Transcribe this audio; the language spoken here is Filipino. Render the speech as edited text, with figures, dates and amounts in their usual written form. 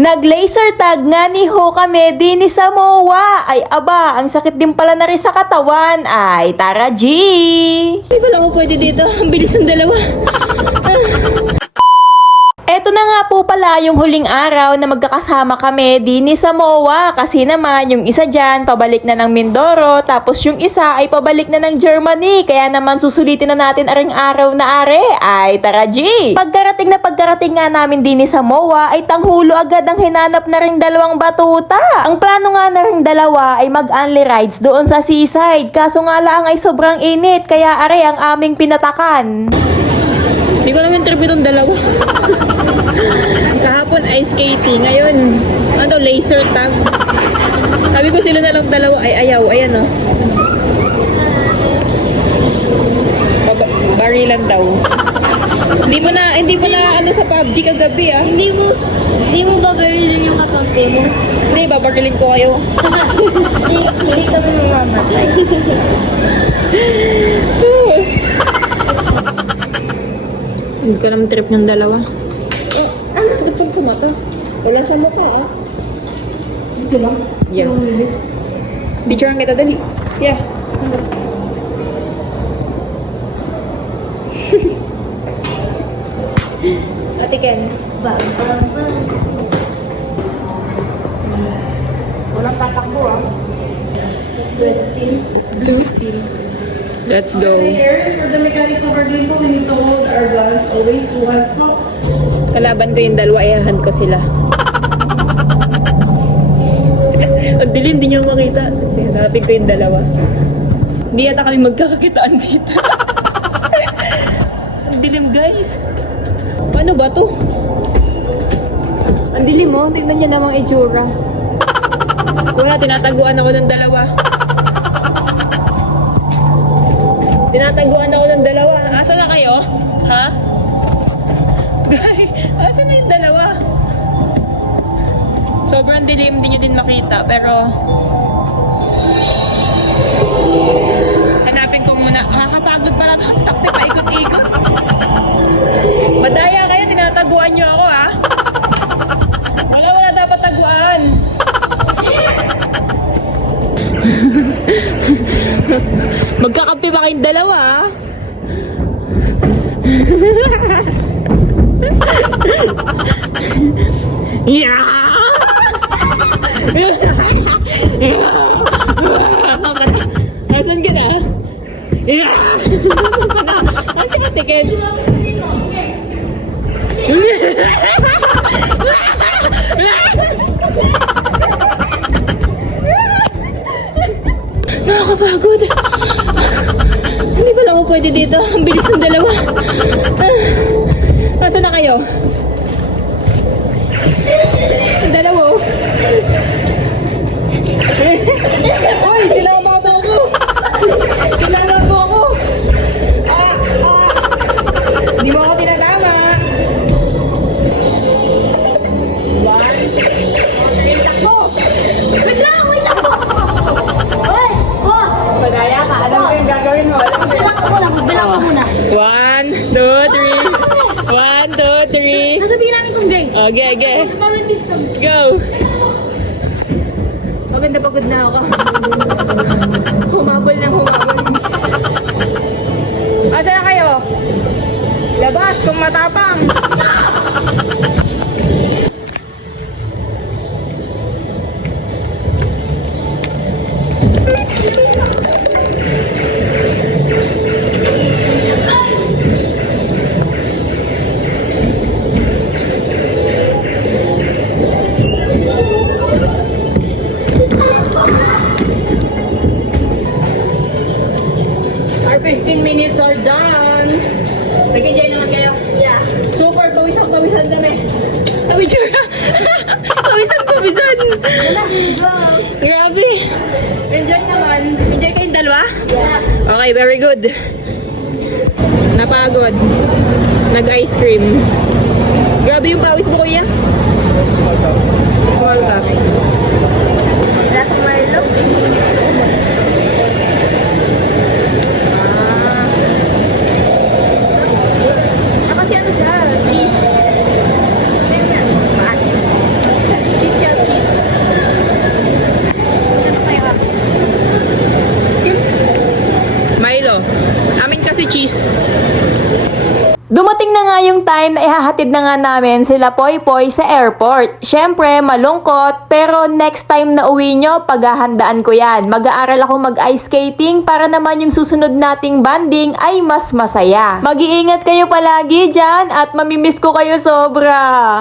Nag-laser tag nga ni Ho kami din sa MOA. Ay aba, ang sakit din pala na rin sa katawan. Ay, tara G! Hindi pala ako pwede dito. Ang bilis ng dalawa. Eto na nga po pala yung huling araw na magkakasama kami din sa MOA. Kasi naman yung isa dyan pabalik na ng Mindoro. Tapos yung isa ay pabalik na ng Germany. Kaya naman susulitin na natin aring araw na are. Ay tara G! Pagkarating nga namin din sa MOA ay tanghulo agad ang hinanap na ring dalawang batuta. Ang plano nga na ring dalawa ay mag-only rides doon sa seaside. Kaso nga lang ay sobrang init. Kaya are ang aming pinatakan. Hindi ko naman trip itong dalawa. Kahapon ice skating, ngayon ano laser tag. Sabi ko sila na lang dalawa ay ayaw, ayan o. Barilan daw. Hindi mo na ano sa PUBG kagabi ah. Hindi mo babarilin yung kakampi mo. Hindi, babarilin ko kayo. Hindi ka mo mamamatay. Sus! Hindi ka naman trip ng dalawa. Sagot pang sa mata. Wala sa mukha ah. Ito lang? Yeah. Picturean kita dali. Yeah. Ate Ken. Bang. Walang tatakbo ah. Red team. Blue team. Let's go. The areas for the mechanics of our game, we need to hold our guns always to one smoke. Kalaban ko yung dalawa, ayahan ko sila. Ang dilim, hindi niyo makita. Hanapin ko yung dalawa. Hindi yata kami magkakakitaan dito. Ang dilim, guys. Paano ba to? Ang dilim, oh. Tignan niyo namang itsura. Wala, tinataguan ako ng dalawa. Tinataguan ako ng dalawa. Asa na kayo? Ha? Guys, asa na yung dalawa? Sobrang dilim, hindi nyo din makita. Pero hanapin ko muna. Nakakapagod pala itong takte paikot-ikot. Madaya kayo, tinataguan nyo ako ha. Wala dapat taguan. Magkakampi ba kayong dalawa ha? Yeah! Asan ka na? Yeah! Asan ka tiket? Nakakapagod. Hindi pala ako pwede dito. Ang bilis ng dalawa. Nasaan na kayo? Ang dalawa. Uy, tinama mo ako. Tinama mo ako. Hindi mo ako tinatama. One. Takbo. Wait lang, boss. Hoy, boss. Madaya ka. Alam mo yung gagawin mo. Magbilang ka muna. 1, 2, 3. 1, 2, 3. Sasabihin namin kung game. Okay. Go! Pagod na ako. Humabol. Asa na kayo? Labas kung matapang. Our 15 minutes are done. Nag-enjoy naman kayo? Yeah. Super pawisan kami. Sabi Jura. Pawisan. Go. Grabe. Enjoy naman. Enjoy kayong dalawa? Yeah. Okay, very good. Napagod. Nag-ice cream. Grabe yung pawis mo, kuya. Small cup. Wala kang Milo. Kasi ano siya? Cheese. Maasim. Dumating na nga yung time na ihahatid na nga namin sila Poy Poy sa airport. Syempre, malungkot, pero next time na uwi nyo, paghahandaan ko yan. Mag-aaral ako mag-ice skating para naman yung susunod nating banding ay mas masaya. Mag-iingat kayo palagi dyan at mamimiss ko kayo sobra.